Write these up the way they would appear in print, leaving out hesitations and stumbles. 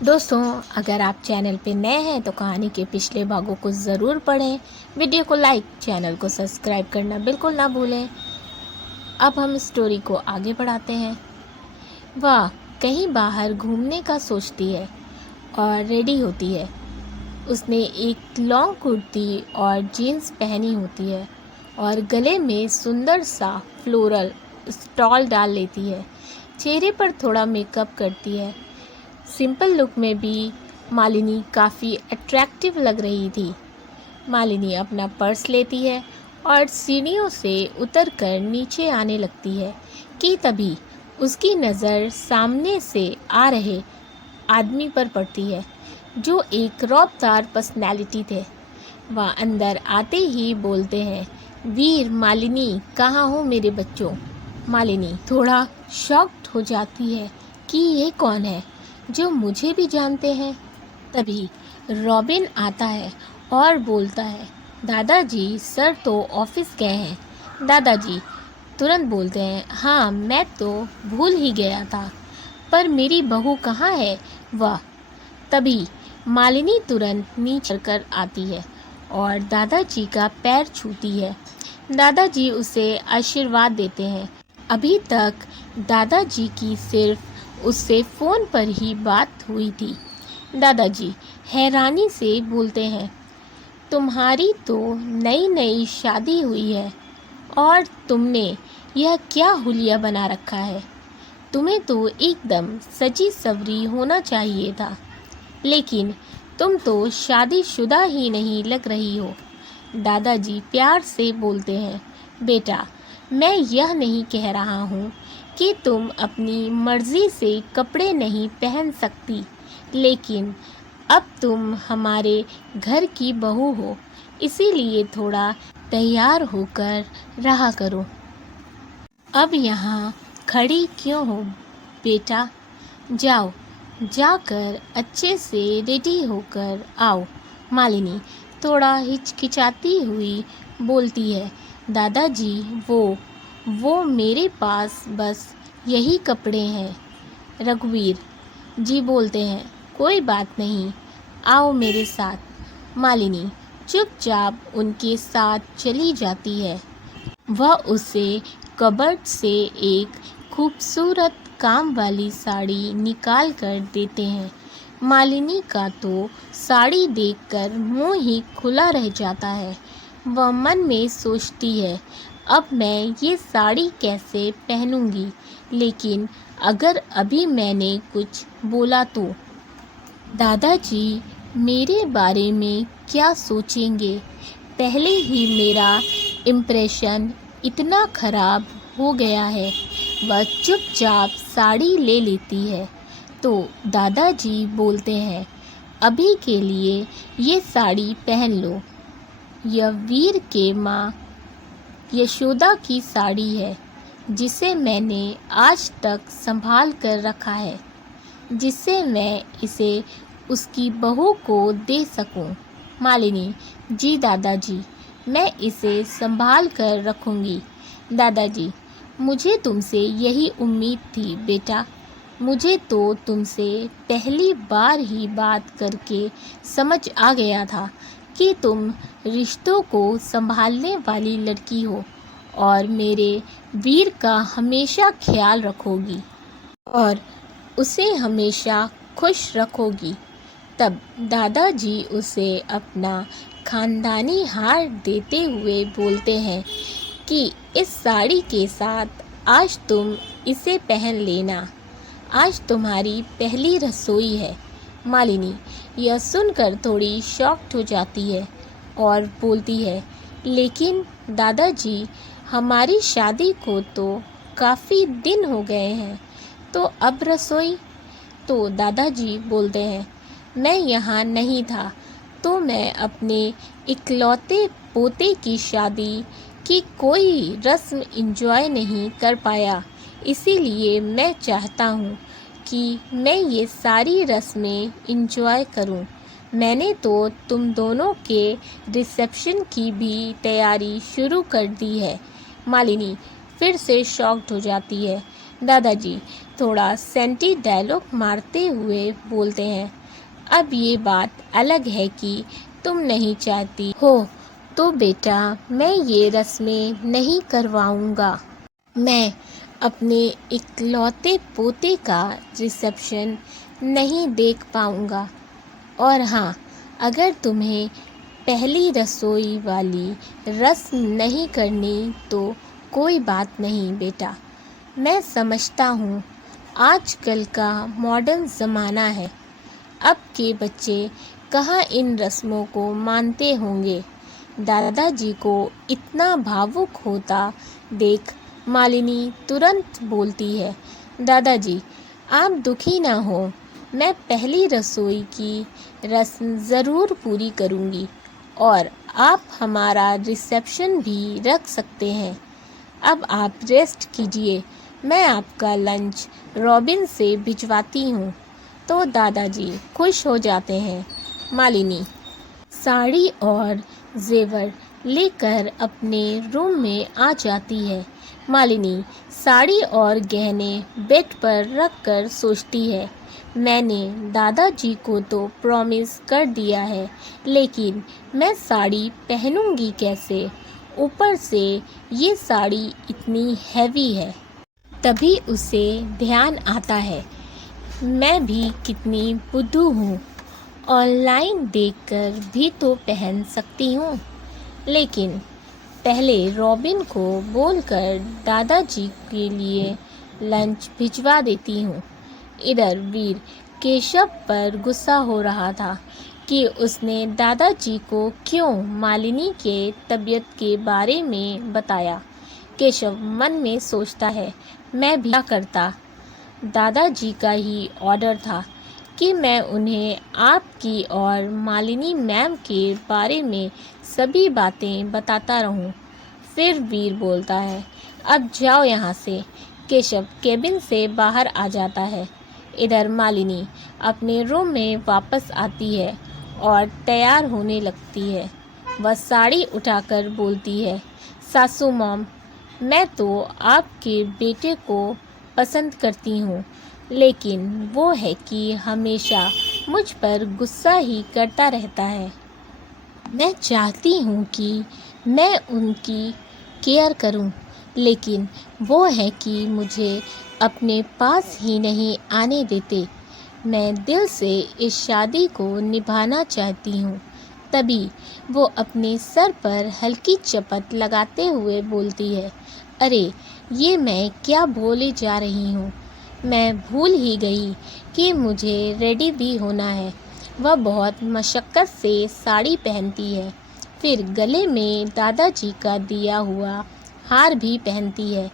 दोस्तों, अगर आप चैनल पे नए हैं तो कहानी के पिछले भागों को ज़रूर पढ़ें। वीडियो को लाइक, चैनल को सब्सक्राइब करना बिल्कुल ना भूलें। अब हम स्टोरी को आगे बढ़ाते हैं। वह कहीं बाहर घूमने का सोचती है और रेडी होती है। उसने एक लॉन्ग कुर्ती और जीन्स पहनी होती है और गले में सुंदर सा फ्लोरल स्टॉल डाल लेती है। चेहरे पर थोड़ा मेकअप करती है। सिंपल लुक में भी मालिनी काफ़ी अट्रैक्टिव लग रही थी। मालिनी अपना पर्स लेती है और सीढ़ियों से उतरकर नीचे आने लगती है कि तभी उसकी नज़र सामने से आ रहे आदमी पर पड़ती है जो एक रौबदार पर्सनैलिटी थे। वह अंदर आते ही बोलते हैं, वीर, मालिनी, कहाँ हो मेरे बच्चों। मालिनी थोड़ा शॉक्ड हो जाती है कि ये कौन है जो मुझे भी जानते हैं। तभी रॉबिन आता है और बोलता है, दादाजी, सर तो ऑफिस गए हैं। दादाजी तुरंत बोलते हैं, हाँ मैं तो भूल ही गया था, पर मेरी बहू कहाँ है वह। तभी मालिनी तुरंत नीचे कर आती है और दादाजी का पैर छूती है। दादाजी उसे आशीर्वाद देते हैं। अभी तक दादाजी की सिर्फ उससे फ़ोन पर ही बात हुई थी। दादाजी हैरानी से बोलते हैं, तुम्हारी तो नई नई शादी हुई है और तुमने यह क्या हुलिया बना रखा है। तुम्हें तो एकदम सजी सवरी होना चाहिए था, लेकिन तुम तो शादीशुदा ही नहीं लग रही हो। दादाजी प्यार से बोलते हैं, बेटा मैं यह नहीं कह रहा हूँ कि तुम अपनी मर्ज़ी से कपड़े नहीं पहन सकती, लेकिन अब तुम हमारे घर की बहू हो, इसीलिए थोड़ा तैयार होकर रहा करो। अब यहाँ खड़ी क्यों हो बेटा, जाओ, जाकर अच्छे से रेडी होकर आओ। मालिनी थोड़ा हिचकिचाती हुई बोलती है, दादाजी वो मेरे पास बस यही कपड़े हैं। रघुवीर जी बोलते हैं, कोई बात नहीं, आओ मेरे साथ। मालिनी चुपचाप उनके साथ चली जाती है। वह उसे कबर्ड से एक खूबसूरत काम वाली साड़ी निकाल कर देते हैं। मालिनी का तो साड़ी देखकर मुंह ही खुला रह जाता है। वह मन में सोचती है, अब मैं ये साड़ी कैसे पहनूंगी, लेकिन अगर अभी मैंने कुछ बोला तो दादाजी मेरे बारे में क्या सोचेंगे। पहले ही मेरा इम्प्रेशन इतना ख़राब हो गया है। वह चुपचाप साड़ी ले लेती है तो दादाजी बोलते हैं, अभी के लिए ये साड़ी पहन लो। यह वीर के माँ यशोदा की साड़ी है, जिसे मैंने आज तक संभाल कर रखा है, जिससे मैं इसे उसकी बहू को दे सकूं। मालिनी जी दादाजी, मैं इसे संभाल कर रखूंगी। दादाजी मुझे तुमसे यही उम्मीद थी बेटा। मुझे तो तुमसे पहली बार ही बात करके समझ आ गया था कि तुम रिश्तों को संभालने वाली लड़की हो और मेरे वीर का हमेशा ख्याल रखोगी और उसे हमेशा खुश रखोगी। तब दादाजी उसे अपना खानदानी हार देते हुए बोलते हैं कि इस साड़ी के साथ आज तुम इसे पहन लेना। आज तुम्हारी पहली रसोई है। मालिनी यह सुनकर थोड़ी शॉक्ड हो जाती है और बोलती है, लेकिन दादाजी हमारी शादी को तो काफ़ी दिन हो गए हैं, तो अब रसोई। तो दादाजी बोलते हैं, मैं यहाँ नहीं था तो मैं अपने इकलौते पोते की शादी की कोई रस्म एंजॉय नहीं कर पाया, इसीलिए मैं चाहता हूँ कि मैं ये सारी रस्में एंजॉय करूँ। मैंने तो तुम दोनों के रिसेप्शन की भी तैयारी शुरू कर दी है। मालिनी फिर से शॉक्ड हो जाती है। दादाजी थोड़ा सेंटी डायलॉग मारते हुए बोलते हैं, अब ये बात अलग है कि तुम नहीं चाहती हो तो बेटा मैं ये रस्में नहीं करवाऊँगा। मैं अपने इकलौते पोते का रिसेप्शन नहीं देख पाऊँगा। और हाँ, अगर तुम्हें पहली रसोई वाली रस्म नहीं करनी तो कोई बात नहीं बेटा। मैं समझता हूँ आजकल का मॉडर्न ज़माना है, अब के बच्चे कहाँ इन रस्मों को मानते होंगे। दादाजी को इतना भावुक होता देख मालिनी तुरंत बोलती है, दादाजी आप दुखी ना हो, मैं पहली रसोई की रस्म ज़रूर पूरी करूँगी और आप हमारा रिसेप्शन भी रख सकते हैं। अब आप रेस्ट कीजिए, मैं आपका लंच रॉबिन से भिजवाती हूँ। तो दादाजी खुश हो जाते हैं। मालिनी साड़ी और जेवर लेकर अपने रूम में आ जाती है। मालिनी साड़ी और गहने बेड पर रखकर सोचती है, मैंने दादाजी को तो प्रॉमिस कर दिया है, लेकिन मैं साड़ी पहनूंगी कैसे? ऊपर से ये साड़ी इतनी हैवी है। तभी उसे ध्यान आता है, मैं भी कितनी बुद्धू हूँ, ऑनलाइन देखकर भी तो पहन सकती हूँ। लेकिन पहले रॉबिन को बोलकर दादाजी के लिए लंच भिजवा देती हूँ। इधर वीर केशव पर गुस्सा हो रहा था कि उसने दादाजी को क्यों मालिनी के तबीयत के बारे में बताया। केशव मन में सोचता है, मैं भी क्या करता, दादाजी का ही ऑर्डर था कि मैं उन्हें आपकी और मालिनी मैम के बारे में सभी बातें बताता रहूं। फिर वीर बोलता है, अब जाओ यहाँ से। केशव केबिन से बाहर आ जाता है। इधर मालिनी अपने रूम में वापस आती है और तैयार होने लगती है। वह साड़ी उठाकर बोलती है, सासू मॉम, मैं तो आपके बेटे को पसंद करती हूँ, लेकिन वो है कि हमेशा मुझ पर गुस्सा ही करता रहता है। मैं चाहती हूँ कि मैं उनकी केयर करूँ, लेकिन वो है कि मुझे अपने पास ही नहीं आने देते। मैं दिल से इस शादी को निभाना चाहती हूँ। तभी वो अपने सर पर हल्की चपत लगाते हुए बोलती है, अरे ये मैं क्या बोले जा रही हूँ, मैं भूल ही गई कि मुझे रेडी भी होना है। वह बहुत मशक्क़त से साड़ी पहनती है, फिर गले में दादाजी का दिया हुआ हार भी पहनती है,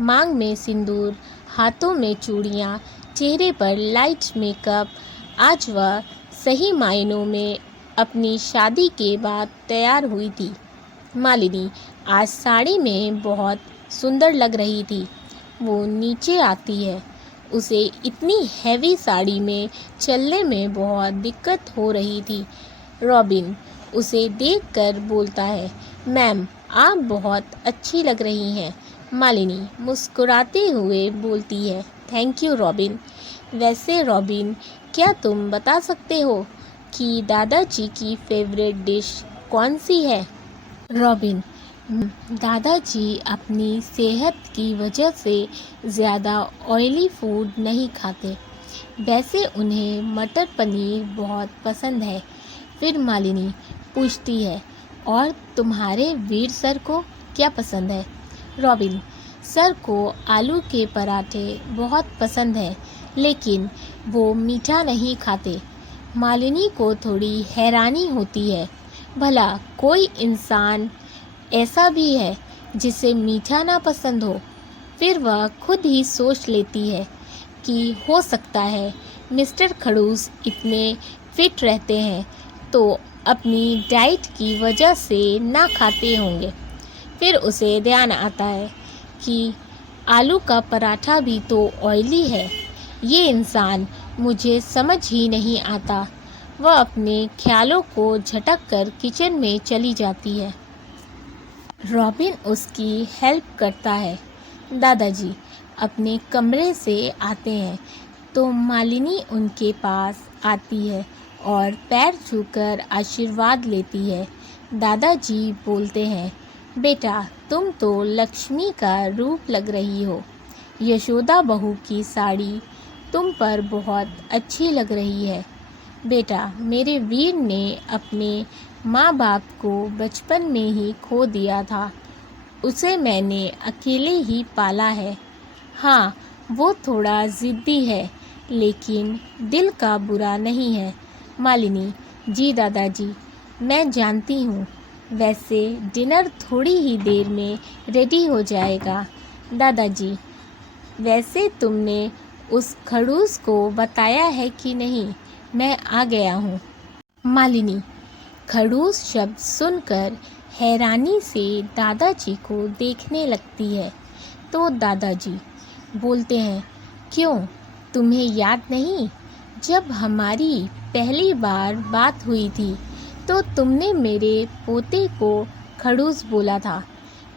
मांग में सिंदूर, हाथों में चूड़ियाँ, चेहरे पर लाइट मेकअप। आज वह सही मायनों में अपनी शादी के बाद तैयार हुई थी। मालिनी आज साड़ी में बहुत सुंदर लग रही थी। वो नीचे आती है, उसे इतनी हैवी साड़ी में चलने में बहुत दिक्कत हो रही थी। रॉबिन उसे देखकर बोलता है, मैम आप बहुत अच्छी लग रही हैं। मालिनी मुस्कुराते हुए बोलती है, थैंक यू रॉबिन। वैसे रॉबिन, क्या तुम बता सकते हो कि दादाजी की फेवरेट डिश कौन सी है? रॉबिन, दादाजी अपनी सेहत की वजह से ज़्यादा ऑयली फूड नहीं खाते, वैसे उन्हें मटर पनीर बहुत पसंद है। फिर मालिनी पूछती है, और तुम्हारे वीर सर को क्या पसंद है? रॉबिन, सर को आलू के पराठे बहुत पसंद हैं, लेकिन वो मीठा नहीं खाते। मालिनी को थोड़ी हैरानी होती है, भला कोई इंसान ऐसा भी है जिसे मीठा ना पसंद हो? फिर वह खुद ही सोच लेती है कि हो सकता है मिस्टर खड़ूस इतने फिट रहते हैं तो अपनी डाइट की वजह से ना खाते होंगे। फिर उसे ध्यान आता है कि आलू का पराठा भी तो ऑयली है। ये इंसान मुझे समझ ही नहीं आता। वह अपने ख्यालों को झटक कर किचन में चली जाती है। रॉबिन उसकी हेल्प करता है। दादाजी, अपने कमरे से आते हैं तो मालिनी उनके पास आती है और पैर छूकर आशीर्वाद लेती है। दादाजी बोलते हैं, बेटा तुम तो लक्ष्मी का रूप लग रही हो। यशोदा बहू की साड़ी तुम पर बहुत अच्छी लग रही है। बेटा मेरे वीर ने अपने माँ बाप को बचपन में ही खो दिया था। उसे मैंने अकेले ही पाला है। हाँ, वो थोड़ा ज़िद्दी है लेकिन दिल का बुरा नहीं है। मालिनी, जी दादाजी, मैं जानती हूँ। वैसे डिनर थोड़ी ही देर में रेडी हो जाएगा। दादाजी, वैसे तुमने उस खड़ूस को बताया है कि नहीं? मैं आ गया हूँ। मालिनी खड़ूस शब्द सुनकर हैरानी से दादाजी को देखने लगती है तो दादाजी बोलते हैं, क्यों, तुम्हें याद नहीं? जब हमारी पहली बार बात हुई थी तो तुमने मेरे पोते को खड़ूस बोला था।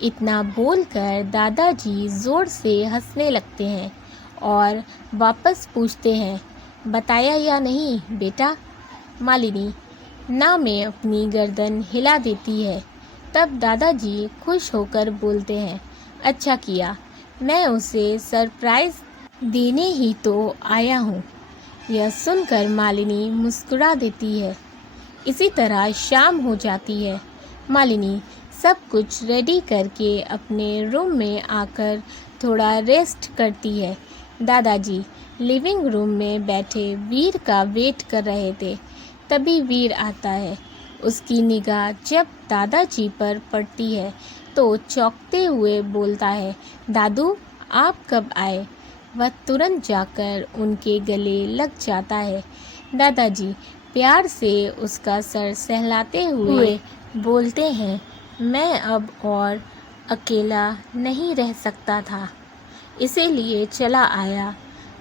इतना बोलकर दादाजी ज़ोर से हंसने लगते हैं और वापस पूछते हैं, बताया या नहीं बेटा? मालिनी ना में अपनी गर्दन हिला देती है। तब दादाजी खुश होकर बोलते हैं, अच्छा किया, मैं उसे सरप्राइज़ देने ही तो आया हूँ। यह सुनकर मालिनी मुस्कुरा देती है। इसी तरह शाम हो जाती है। मालिनी सब कुछ रेडी करके अपने रूम में आकर थोड़ा रेस्ट करती है। दादाजी लिविंग रूम में बैठे वीर का वेट कर रहे थे। तभी वीर आता है। उसकी निगाह जब दादाजी पर पड़ती है तो चौंकते हुए बोलता है, दादू आप कब आए? वह तुरंत जाकर उनके गले लग जाता है। दादाजी प्यार से उसका सर सहलाते हुए बोलते हैं, मैं अब और अकेला नहीं रह सकता था, इसीलिए चला आया।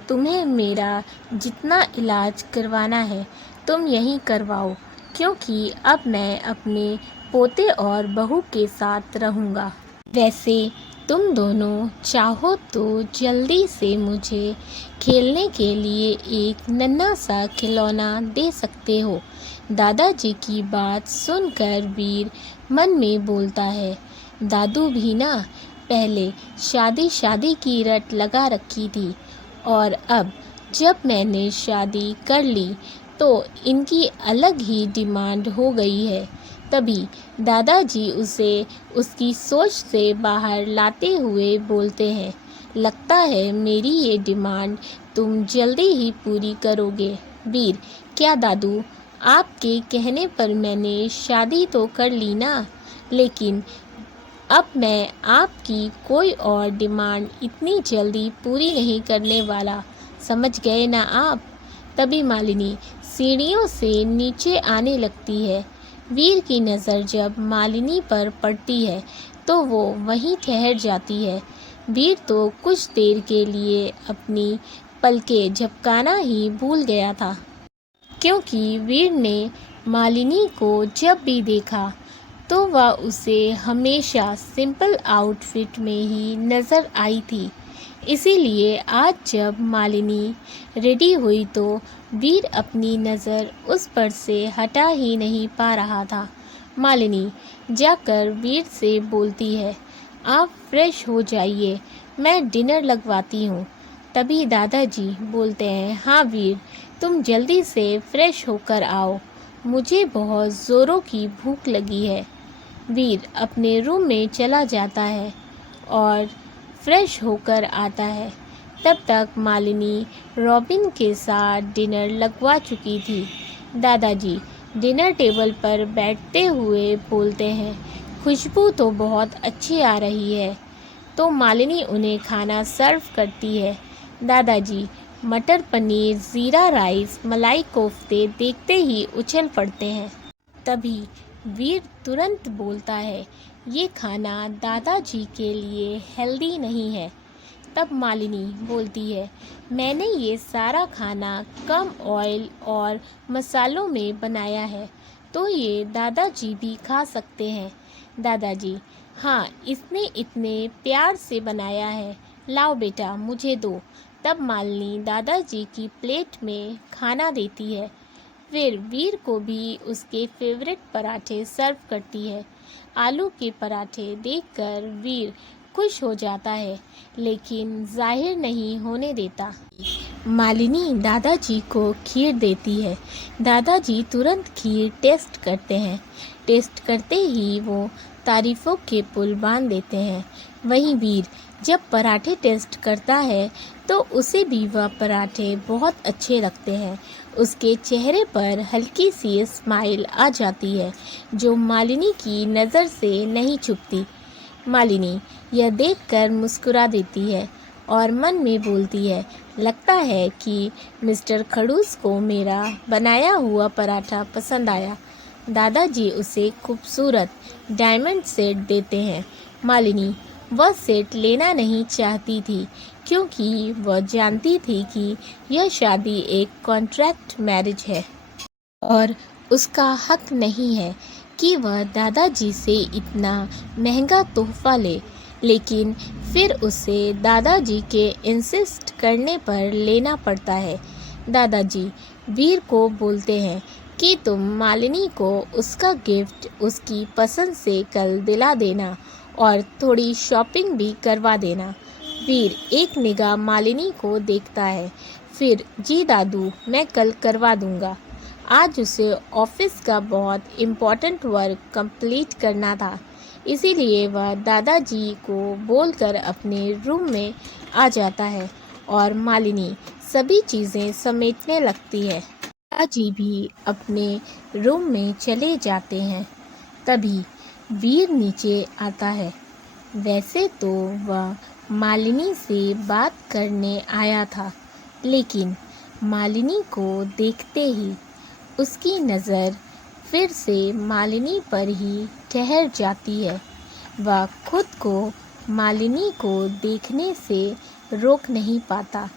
तुम्हें मेरा जितना इलाज करवाना है तुम यहीं करवाओ, क्योंकि अब मैं अपने पोते और बहू के साथ रहूँगा। वैसे तुम दोनों चाहो तो जल्दी से मुझे खेलने के लिए एक नन्हा सा खिलौना दे सकते हो। दादाजी की बात सुनकर वीर मन में बोलता है, दादू भी ना पहले शादी की रट लगा रखी थी और अब जब मैंने शादी कर ली तो इनकी अलग ही डिमांड हो गई है। तभी दादाजी उसे उसकी सोच से बाहर लाते हुए बोलते हैं, लगता है मेरी ये डिमांड तुम जल्दी ही पूरी करोगे। वीर, क्या दादू, आपके कहने पर मैंने शादी तो कर ली ना, लेकिन अब मैं आपकी कोई और डिमांड इतनी जल्दी पूरी नहीं करने वाला, समझ गए ना आप? तभी मालिनी सीढ़ियों से नीचे आने लगती है। वीर की नज़र जब मालिनी पर पड़ती है तो वो वहीं ठहर जाती है। वीर तो कुछ देर के लिए अपनी पलकें झपकाना ही भूल गया था, क्योंकि वीर ने मालिनी को जब भी देखा तो वह उसे हमेशा सिंपल आउटफिट में ही नज़र आई थी। इसीलिए आज जब मालिनी रेडी हुई तो वीर अपनी नज़र उस पर से हटा ही नहीं पा रहा था। मालिनी जाकर वीर से बोलती है, आप फ्रेश हो जाइए, मैं डिनर लगवाती हूँ। तभी दादाजी बोलते हैं, हाँ वीर, तुम जल्दी से फ्रेश होकर आओ, मुझे बहुत ज़ोरों की भूख लगी है। वीर अपने रूम में चला जाता है और फ्रेश होकर आता है। तब तक मालिनी रॉबिन के साथ डिनर लगवा चुकी थी। दादाजी डिनर टेबल पर बैठते हुए बोलते हैं, खुशबू तो बहुत अच्छी आ रही है। तो मालिनी उन्हें खाना सर्व करती है। दादाजी मटर पनीर, ज़ीरा राइस, मलाई कोफ्ते देखते ही उछल पड़ते हैं। तभी वीर तुरंत बोलता है, ये खाना दादाजी के लिए हेल्दी नहीं है। तब मालिनी बोलती है, मैंने ये सारा खाना कम ऑयल और मसालों में बनाया है, तो ये दादाजी भी खा सकते हैं। दादाजी, हाँ, इसने इतने प्यार से बनाया है, लाओ बेटा मुझे दो। तब मालिनी दादाजी की प्लेट में खाना देती है। फिर वीर को भी उसके फेवरेट पराठे सर्व करती है। आलू के पराठे देखकर वीर खुश हो जाता है, लेकिन जाहिर नहीं होने देता। मालिनी दादाजी को खीर देती है। दादाजी तुरंत खीर टेस्ट करते हैं। टेस्ट करते ही वो तारीफ़ों के पुल बांध देते हैं। वहीं वीर जब पराठे टेस्ट करता है तो उसे भी वह पराठे बहुत अच्छे लगते हैं। उसके चेहरे पर हल्की सी स्माइल आ जाती है, जो मालिनी की नज़र से नहीं छुपती। मालिनी यह देखकर मुस्कुरा देती है और मन में बोलती है, लगता है कि मिस्टर खड़ूस को मेरा बनाया हुआ पराठा पसंद आया। दादाजी उसे खूबसूरत डायमंड सेट देते हैं। मालिनी वह सेट लेना नहीं चाहती थी, क्योंकि वह जानती थी कि यह शादी एक कॉन्ट्रैक्ट मैरिज है और उसका हक नहीं है कि वह दादाजी से इतना महंगा तोहफा ले। लेकिन फिर उसे दादाजी के इंसिस्ट करने पर लेना पड़ता है। दादाजी वीर को बोलते हैं कि तुम मालिनी को उसका गिफ्ट उसकी पसंद से कल दिला देना और थोड़ी शॉपिंग भी करवा देना। वीर एक निगाह मालिनी को देखता है, फिर जी दादू मैं कल करवा दूंगा। आज उसे ऑफिस का बहुत इम्पोर्टेंट वर्क कंप्लीट करना था, इसीलिए वह दादाजी को बोलकर अपने रूम में आ जाता है और मालिनी सभी चीज़ें समेटने लगती है। दादाजी भी अपने रूम में चले जाते हैं। तभी वीर नीचे आता है। वैसे तो वह मालिनी से बात करने आया था, लेकिन मालिनी को देखते ही उसकी नज़र फिर से मालिनी पर ही ठहर जाती है। वह खुद को मालिनी को देखने से रोक नहीं पाता।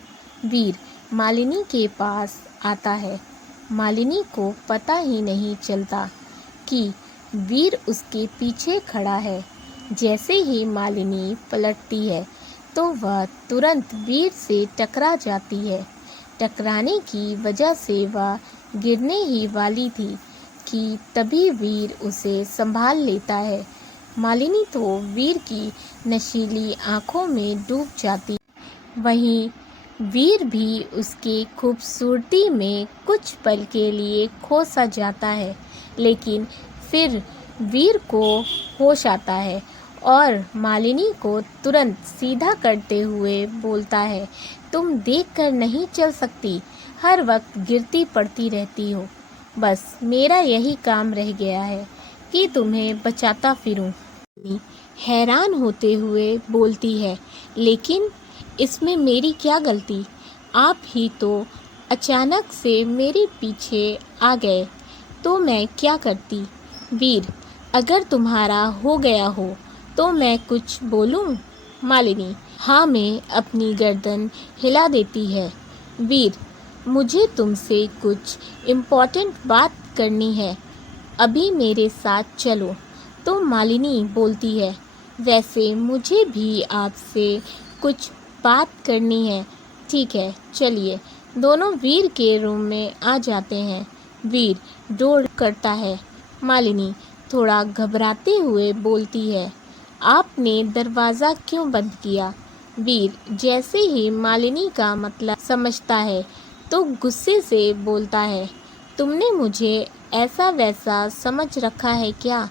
वीर मालिनी के पास आता है। मालिनी को पता ही नहीं चलता कि वीर उसके पीछे खड़ा है। जैसे ही मालिनी पलटती है तो वह तुरंत वीर से टकरा जाती है। टकराने की वजह से वह गिरने ही वाली थी कि तभी वीर उसे संभाल लेता है। मालिनी तो वीर की नशीली आंखों में डूब जाती। वहीं वीर भी उसकी खूबसूरती में कुछ पल के लिए खो सा जाता है, लेकिन फिर वीर को होश आता है और मालिनी को तुरंत सीधा करते हुए बोलता है, तुम देखकर नहीं चल सकती, हर वक्त गिरती पड़ती रहती हो। बस मेरा यही काम रह गया है कि तुम्हें बचाता फिरूं। हैरान होते हुए बोलती है, लेकिन इसमें मेरी क्या गलती? आप ही तो अचानक से मेरे पीछे आ गए, तो मैं क्या करती? वीर, अगर तुम्हारा हो गया हो तो मैं कुछ बोलूं? मालिनी हाँ में अपनी गर्दन हिला देती है। वीर, मुझे तुमसे कुछ इम्पोर्टेंट बात करनी है, अभी मेरे साथ चलो। तो मालिनी बोलती है, वैसे मुझे भी आपसे कुछ बात करनी है। ठीक है चलिए। दोनों वीर के रूम में आ जाते हैं। वीर डोर करता है। मालिनी थोड़ा घबराते हुए बोलती है, आपने दरवाज़ा क्यों बंद किया? वीर जैसे ही मालिनी का मतलब समझता है तो गुस्से से बोलता है, तुमने मुझे ऐसा वैसा समझ रखा है क्या?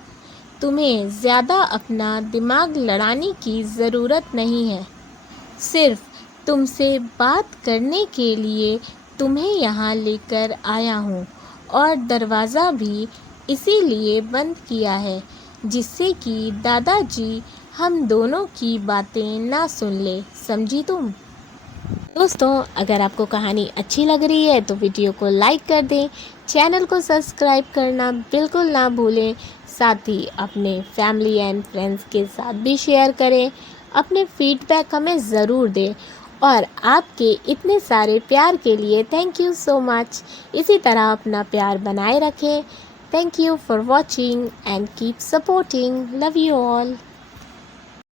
तुम्हें ज़्यादा अपना दिमाग लड़ाने की ज़रूरत नहीं है। सिर्फ तुमसे बात करने के लिए तुम्हें यहाँ लेकर आया हूँ और दरवाज़ा भी इसीलिए बंद किया है, जिससे कि दादाजी हम दोनों की बातें ना सुन ले, समझी तुम? दोस्तों, अगर आपको कहानी अच्छी लग रही है तो वीडियो को लाइक कर दें, चैनल को सब्सक्राइब करना बिल्कुल ना भूलें। साथ ही अपने फैमिली एंड फ्रेंड्स के साथ भी शेयर करें। अपने फीडबैक हमें ज़रूर दें और आपके इतने सारे प्यार के लिए थैंक यू सो मच। इसी तरह अपना प्यार बनाए रखें। Thank you for watching and keep supporting. Love you all.